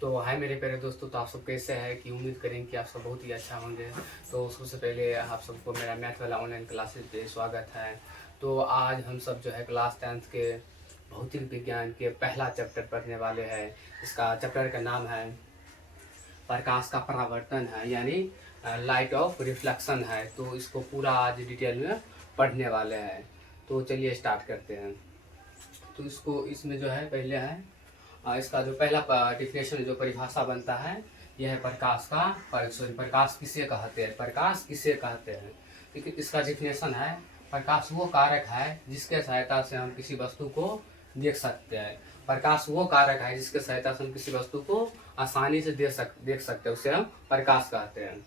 तो हाय मेरे प्यारे दोस्तों, तो आप सब कैसे हैं कि उम्मीद करें कि आप सब बहुत ही अच्छा होंगे। तो सबसे पहले आप सबको मेरा मैथ वाला ऑनलाइन क्लासेस पे स्वागत है। तो आज हम सब जो है क्लास 10th के भौतिक विज्ञान के पहला चैप्टर पढ़ने वाले हैं। इसका चैप्टर का नाम है प्रकाश का परावर्तन है, यानी लाइट ऑफ रिफ्लेक्शन है। तो इसको पूरा आज डिटेल में पढ़ने वाले हैं। तो चलिए स्टार्ट करते हैं। तो इसमें जो है पहले है इसका जो पहला डिफिनेशन जो परिभाषा बनता है, यह है प्रकाश का प्रकाश किसे कहते हैं। प्रकाश किसे कहते हैं, लेकिन इसका डिफिनेशन है प्रकाश वो कारक है जिसके सहायता से हम किसी वस्तु को देख सकते हैं। प्रकाश वो कारक है जिसके सहायता से हम किसी वस्तु को आसानी से देख सकते हैं, उसे हम प्रकाश कहते हैं।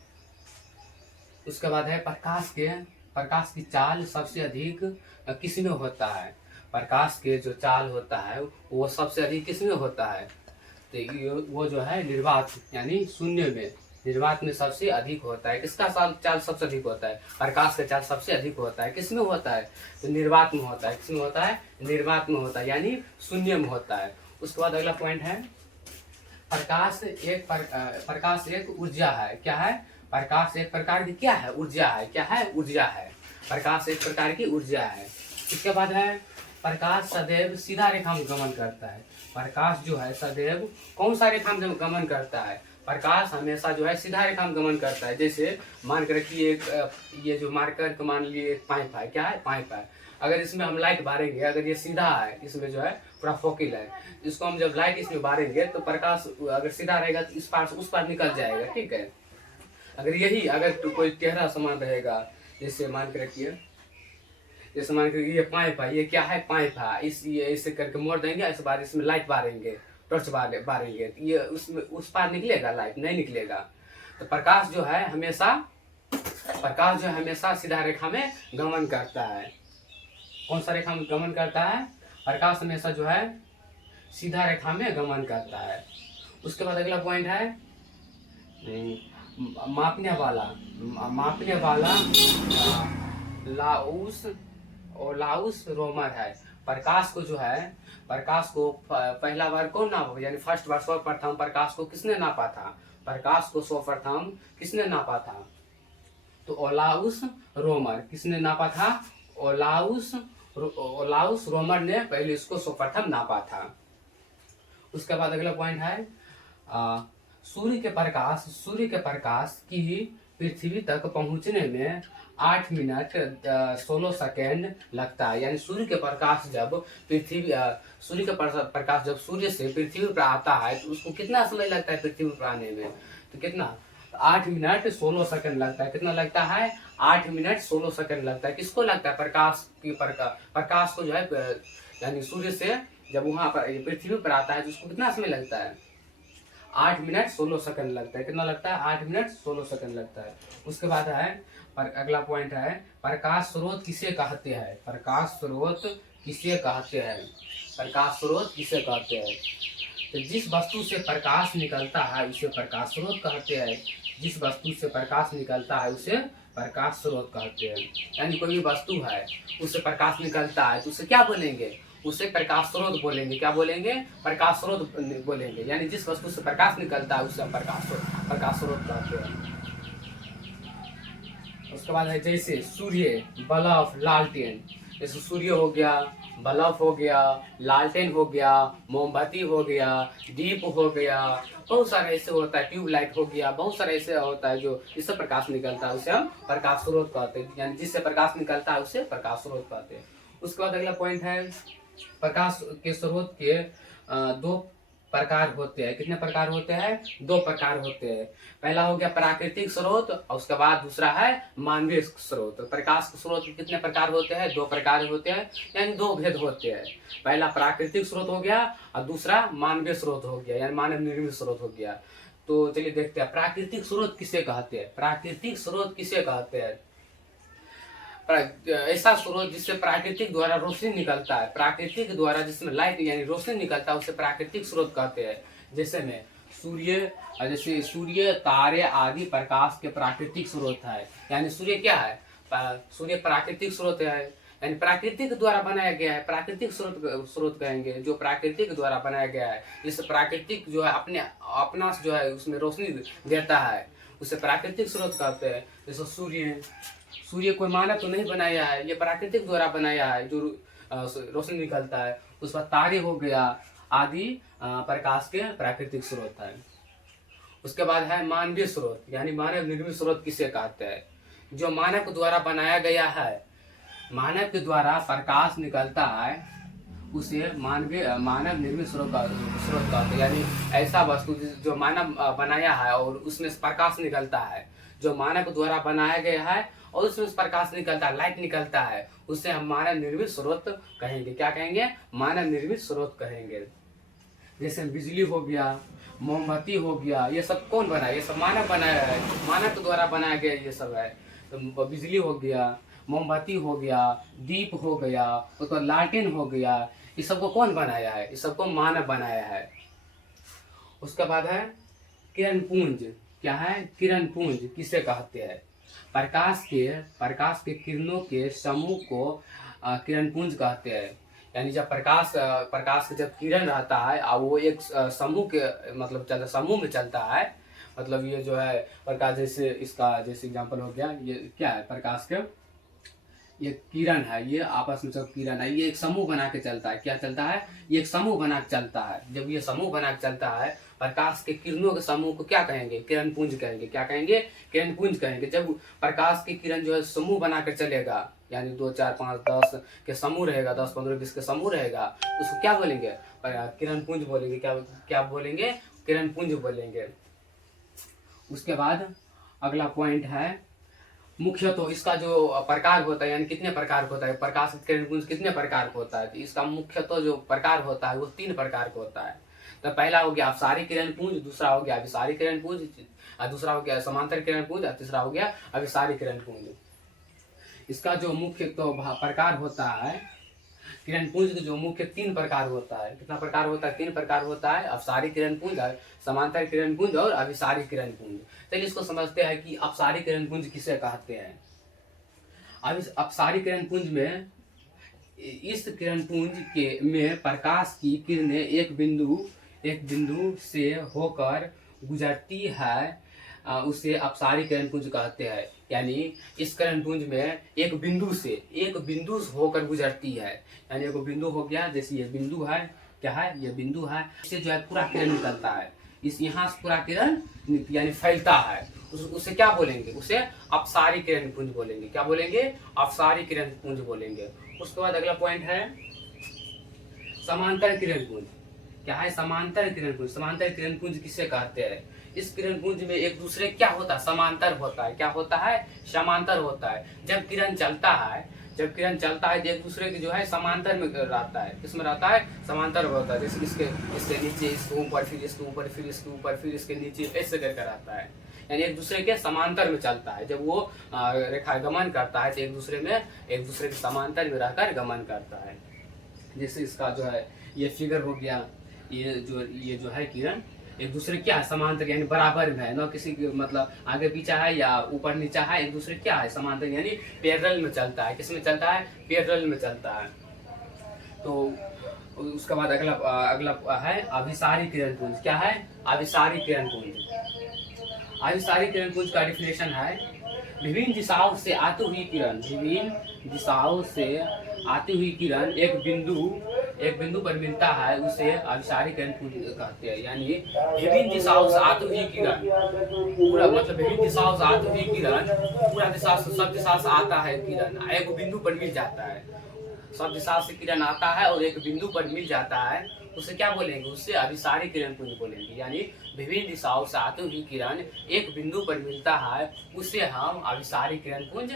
उसके बाद है प्रकाश की चाल सबसे अधिक किसमें होता है। प्रकाश के जो चाल होता है वो सबसे अधिक किसमें होता है, तो वो जो है निर्वात यानी शून्य में, निर्वात में सबसे अधिक होता है। किसका चाल सबसे अधिक होता है, प्रकाश का चाल सबसे अधिक होता है। किसमें होता है, तो निर्वात में होता है। किसमें होता है, निर्वात में होता है, यानी शून्य में होता है। उसके बाद अगला पॉइंट है प्रकाश एक ऊर्जा है। क्या है, प्रकाश एक प्रकार की क्या है, ऊर्जा है। क्या है, ऊर्जा है। प्रकाश एक प्रकार की ऊर्जा है। इसके बाद है प्रकाश सदैव सीधा रेखा में गमन करता है। प्रकाश जो है सदैव कौन सा रेखा में गमन करता है, प्रकाश हमेशा जो है सीधा रेखा में गमन करता है। जैसे मान कर रखिए ये जो मार्कर को मान लिए पाइप है। क्या है, पाइप है। अगर इसमें हम लाइट बारेंगे, अगर ये सीधा है, इसमें जो है पूरा फोकिल है, इसको हम जब लाइट इसमें बारेंगे तो प्रकाश अगर सीधा रहेगा तो इस पार से उस पार निकल जाएगा। ठीक है। अगर तो कोई टेढ़ा सामान रहेगा, जैसे मान के रखिए, जैसे मान के ये पाइप है, ये क्या है, पाइप है। ये ऐसे करके मोड़ देंगे, इस बार इसमें लाइट बारेंगे, टॉर्च बारेंगे तो ये उसमें उस पार निकलेगा, लाइट नहीं निकलेगा। तो प्रकाश जो है हमेशा सीधा रेखा में गमन करता है। कौन सा रेखा में गमन करता है, प्रकाश हमेशा जो है सीधा रेखा में गमन करता है। उसके बाद अगला पॉइंट है मापने वाला लाउस रोमर है। प्रकाश को पहला बार कौन नापा, यानी फर्स्ट बार सर्वप्रथम प्रकाश को किसने नापा था, प्रकाश को सर्वप्रथम किसने नापा था, तो ओलाउस रोमर। किसने नापा था, ओलाउस रोमर ने पहले इसको सर्वप्रथम नापा था। उसके बाद अगला पॉइंट है सूर्य के प्रकाश की पृथ्वी तक पहुंचने में 8 मिनट 16 सेकेंड लगता है। यानी सूर्य के प्रकाश जब सूर्य से पृथ्वी पर आता है तो उसको कितना समय लगता है पृथ्वी पर आने में, तो कितना, 8 मिनट 16 सेकेंड लगता है। कितना लगता है, 8 मिनट 16 सेकेंड लगता है। किसको लगता है, प्रकाश को जो है, यानी सूर्य से जब वहां पर पृथ्वी पर आता है तो उसको कितना समय लगता है, 8 मिनट 16 सेकंड लगता है। कितना लगता है, 8 मिनट 16 सेकंड लगता है। उसके बाद है अगला पॉइंट है प्रकाश स्रोत किसे कहते हैं। प्रकाश स्रोत किसे कहते हैं, तो जिस वस्तु से प्रकाश निकलता है उसे प्रकाश स्रोत कहते हैं। जिस वस्तु से प्रकाश निकलता है उसे प्रकाश स्रोत कहते हैं। यानी कोई भी वस्तु है उससे प्रकाश निकलता है तो उसे क्या बोलेंगे, उसे प्रकाश स्रोत बोलेंगे। क्या बोलेंगे, प्रकाश स्रोत बोलेंगे। यानी जिस वस्तु से प्रकाश निकलता है उसे हम प्रकाश स्रोत कहते हैं। उसके बाद है जैसे सूर्य, बल्ब, लालटेन। जैसे सूर्य हो गया, बल्ब हो गया, लालटेन हो गया, मोमबत्ती हो गया, दीप हो गया, बहुत सारे ऐसे होता है, ट्यूबलाइट हो गया, बहुत सारे ऐसे होता है जो जिससे प्रकाश निकलता है उसे हम प्रकाश स्रोत कहते हैं। यानी जिससे प्रकाश निकलता है उसे प्रकाश स्रोत कहते हैं। उसके बाद अगला पॉइंट है प्रकाश के स्रोत के 2 प्रकार होते हैं। कितने प्रकार होते हैं, 2 प्रकार होते हैं। पहला हो गया प्राकृतिक स्रोत और उसके बाद दूसरा है मानवीय स्रोत। प्रकाश के स्रोत के कितने प्रकार होते हैं, 2 प्रकार होते हैं, यानी 2 भेद होते हैं। पहला प्राकृतिक स्रोत हो गया और दूसरा मानवीय स्रोत हो गया, यानी मानव निर्मित स्रोत हो गया। तो चलिए देखते हैं प्राकृतिक स्रोत किसे कहते हैं। प्राकृतिक स्रोत किसे कहते हैं, ऐसा स्रोत जिससे प्राकृतिक द्वारा रोशनी निकलता है, प्राकृतिक द्वारा जिसमें लाइट यानी रोशनी निकलता है उसे प्राकृतिक स्रोत कहते हैं। जैसे सूर्य, तारे आदि प्रकाश के प्राकृतिक स्रोत है। यानी सूर्य क्या है, सूर्य प्राकृतिक स्रोत है। यानी प्राकृतिक द्वारा बनाया गया है, प्राकृतिक स्रोत कहेंगे, जो प्राकृतिक द्वारा बनाया गया है। जिस प्राकृतिक जो है अपना जो है उसमें रोशनी देता है, उसे प्राकृतिक स्रोत कहते हैं। जैसे सूर्य कोई मानव तो नहीं बनाया है, ये प्राकृतिक द्वारा बनाया है, जो रोशनी निकलता है। उस पर तारे हो गया आदि प्रकाश के प्राकृतिक स्रोत है। उसके बाद है मानवीय स्रोत, यानी मानव निर्मित स्रोत किसे कहते हैं? जो मानव के द्वारा बनाया गया है, मानव के द्वारा प्रकाश निकलता है, उसे मानव निर्मित स्रोत कहते हैं। यानी ऐसा वस्तु जो मानव बनाया है और उसमें प्रकाश निकलता है, जो मानव द्वारा बनाया गया है और उसमें प्रकाश निकलता है, लाइट निकलता है, उसे हम मानव निर्मित स्रोत कहेंगे। क्या कहेंगे? मानव निर्मित स्रोत कहेंगे। जैसे बिजली हो गया, मोमबत्ती हो गया, ये सब कौन बनाया? ये सब मानव बनाया है, मानव के द्वारा बनाया गया ये सब है। तो बिजली हो गया, मोमबत्ती हो गया, दीप हो गया, उसके बाद लालटेन हो गया, इस सबको कौन बनाया है? इस सबको मानव बनाया है। उसके बाद है किरण पुंज। क्या है? किरण पुंज किसे कहते हैं? प्रकाश के किरणों के समूह को किरण पुंज कहते हैं। यानी जब प्रकाश के जब किरण रहता है और वो एक समूह के मतलब समूह में चलता है, मतलब ये जो है प्रकाश, जैसे इसका जैसे एग्जांपल हो गया, ये क्या है? प्रकाश के ये किरण है, ये आपस में जब किरण है, ये एक समूह बना के चलता है। क्या चलता है? ये एक समूह बना के चलता है। जब ये समूह बना के चलता है, प्रकाश के किरणों के समूह को क्या कहेंगे? किरण पुंज कहेंगे। क्या कहेंगे? किरण पुंज कहेंगे। जब प्रकाश की किरण जो है समूह बना कर चलेगा, यानी 2 4 5 10 के समूह रहेगा, 10 15 20 के समूह रहेगा, उसको क्या बोलेंगे? किरण पुंज बोलेंगे। क्या बोलेंगे? किरण पुंज बोलेंगे। उसके बाद अगला पॉइंट है मुख्य। तो इसका जो प्रकार होता है, यानी कितने प्रकार होता है, प्रकाश किरण पुंज कितने प्रकार का होता है? तो इसका मुख्य तो जो प्रकार होता है वो 3 प्रकार का होता है। तो पहला हो गया अपसारी किरण पुंज, दूसरा हो गया अभिसारी किरण पुंज, दूसरा हो गया समांतर किरण पुंज, और तीसरा हो गया अभिसारी किरण पुंज। इसका जो मुख्य तो प्रकार होता है, किरण पुंज के जो मुख्य 3 प्रकार होता है। कितना प्रकार होता है? 3 प्रकार होता है। अपसारी किरण पुंज, समांतर किरण पुंज और अभिसारी किरण पुंज। चलिए इसको समझते हैं कि अपसारी किरण पुंज किसे कहते हैं। अब इस अपसारी किरण पुंज में, इस किरण पुंज में प्रकाश की किरणें एक बिंदु से होकर गुजरती है, उसे अपसारी किरण पुंज कहते हैं। यानी इस किरण पुंज में एक बिंदु से होकर गुजरती है। यानी एक बिंदु हो गया, जैसे ये बिंदु है, क्या है? ये बिंदु है, इससे जो है पूरा किरण निकलता है, इस यहाँ से पूरा किरण यानी फैलता है, उसे क्या बोलेंगे? उसे अपसारी किरण पुंज बोलेंगे। क्या बोलेंगे? अपसारी किरण पुंज बोलेंगे। उसके बाद अगला पॉइंट है समांतर किरण पुंज। क्या है? समांतर किरण पुंज। समांतर किरण पुंज किसे कहते हैं? इस किरण पुंज में एक दूसरे क्या होता है? समांतर होता है। क्या होता है? समांतर होता है। जब किरण चलता है तो एक दूसरे के जो है समांतर में रहता है। किसमें रहता है? समांतर होता है। जैसे इसके नीचे, इसके ऊपर, फिर इसके ऊपर, फिर इसके ऊपर, फिर इसके नीचे, ऐसे करके रहता है। यानी एक दूसरे के समांतर में चलता है। जब वो रेखा गमन करता है तो एक दूसरे के समांतर में रहकर गमन करता है। जैसे इसका जो है ये फिगर हो गया, ये जो है किरण एक दूसरे क्या है? समांतर, यानी बराबर में है, ना किसी के मतलब आगे पीछे है या ऊपर नीचे है, एक दूसरे क्या है? समांतर, यानी पैरेलल में चलता है। किसमें चलता है? पैरेलल में चलता है। तो उसके बाद अगला है अभिसारी किरण पुंज। क्या है? अभिसारी किरण पुंज। अभिसारी किरण पुंज का डिफिनेशन है विभिन्न दिशाओं से आती हुई किरण एक बिंदु पर मिलता है, उसे अभिसारी किरण पुंज कहते हैं। यानी विभिन्न दिशाओं से आती हुई किरण, पूरा मतलब विभिन्न दिशाओं से आती हुई किरण, पूरा दिशा से सब दिशा से आता है किरण, एक बिंदु पर मिल जाता है। सब दिशा से किरण आता है और एक बिंदु पर मिल जाता है, उसे क्या बोलेंगे? उससे अभिसारी किरण पुंज बोलेंगे। यानी विभिन्न दिशाओं से आती हुई किरण एक बिंदु पर मिलता है, उसे हम अभिसारी किरण पुंज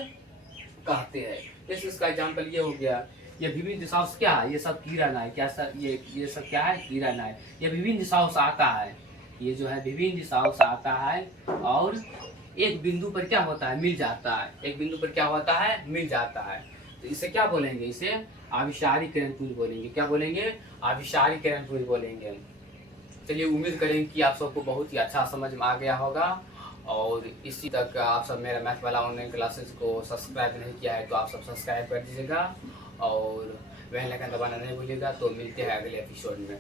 कहते हैं। जैसे इसका एग्जाम्पल ये हो गया, ये विभिन्न दिशाओं से क्या है? ये सब किरण है। क्या सर? ये सब क्या है? किरण है। ये विभिन्न दिशाओं से आता है, ये जो है विभिन्न दिशाओं से आता है और एक बिंदु पर क्या होता है? मिल जाता है। एक बिंदु पर क्या होता है? मिल जाता है। तो इसे क्या बोलेंगे? इसे अभिसारी किरण पुंज बोलेंगे। क्या बोलेंगे? अभिसारी किरण पुंज बोलेंगे। चलिए उम्मीद करें कि आप सबको बहुत ही अच्छा समझ में आ गया होगा और इसी तक आप सब मेरा मैथ वाला ऑनलाइन क्लासेस को सब्सक्राइब नहीं किया है तो आप सब सब्सक्राइब कर दीजिएगा और बेल आइकन दबाना नहीं भूलिएगा। तो मिलते हैं अगले एपिसोड में।